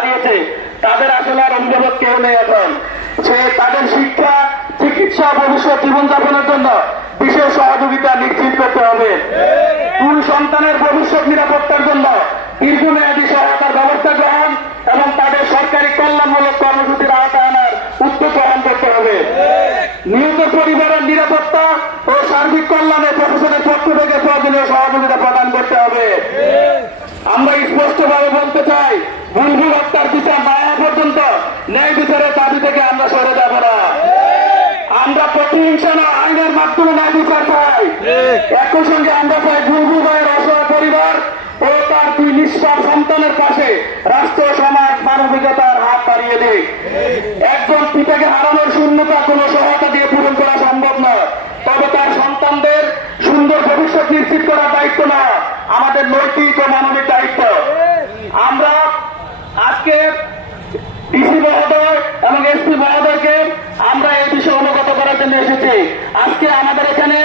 হারিয়েছে তাদের আসলে আর অভিভাবক কেউ নেই। এখন সে তাদের শিক্ষা, চিকিৎসা, ভবিষ্যৎ জীবনযাপনের জন্য বিশেষ সহযোগিতা নিশ্চিত করতে হবে। দুই সন্তানের ভবিষ্যৎ নিরাপত্তার জন্য দীর্ঘমেয়াদী সহায়তার ব্যবস্থা গ্রহণ এবং তাদের সরকারি কল্যাণমূলক কর্মসূচির আওতায় আনার উদ্যোগ গ্রহণ করতে হবে। নিহত পরিবারের নিরাপত্তা ও সার্বিক কল্যাণে প্রশাসনের পক্ষ থেকে প্রয়োজনীয় সহযোগিতা প্রদান করতে হবে। আমরা স্পষ্টভাবে বলতে চাই, বুলবুল হত্যার বিচার না হওয়া পর্যন্ত ন্যায় বিচারের দাবি থেকে আমরা সরে যাব না। আমরা প্রতিহিংসা না, আইনের মাধ্যমে ন্যায় বিচার চাই। একই সঙ্গে আমরা চাই বুলবুল ভাইয়ের অসহায় পরিবার ও তার দুই নিষ্পাপ সন্তানের পাশে রাষ্ট্র, সমাজ মানবিকতার হাত বাড়িয়ে দেয়। একজন পিতাকে হারানোর শূন্যতা কোনো সহায়তা দিয়ে পূরণ করা সম্ভব নয়, তবে তার সন্তানদের সুন্দর ভবিষ্যৎ নিশ্চিত করার দায়িত্ব না, আমাদের নৈতিক ও মানবিক দায়িত্ব। আমরা আজকে ডিসি মহোদয় এবং এসপি মহোদয়কে আমরা এই বিষয়ে অবগত করার জন্য এসেছি। আজকে আমাদের এখানে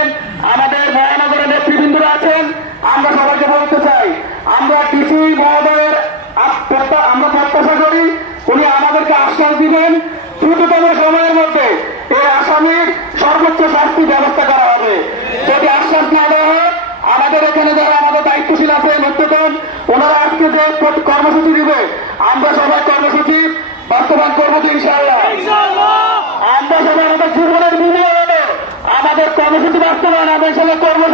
আমাদের মহানগরের নেতৃবৃন্দরা আছেন। আমরা সবাইকে বলতে চাই, আমরা ডিসি মহোদয়ের আমরা প্রত্যাশা করি উনি আমাদেরকে আশ্বাস দিবেন দ্রুততম সময়ের মধ্যে এই আসামির সর্বোচ্চ শাস্তি ব্যবস্থা করা হবে। যদি আশ্বাস না দেওয়া হয়, আমাদের এখানে যারা আমাদের দায়িত্বশীল আছে নেতৃত্বগণ, ওনারা আজকে যে কর্মসূচি দিবে আমরা সবাই কর্মসূচি বাস্তবায়ন করবো ইনশাআল্লাহ। আমরা সবাই আমাদের জীবনের বিনিময়ে আমাদের কর্মসূচি বাস্তবায়ন আমরা ইনশাআল্লাহ করবো।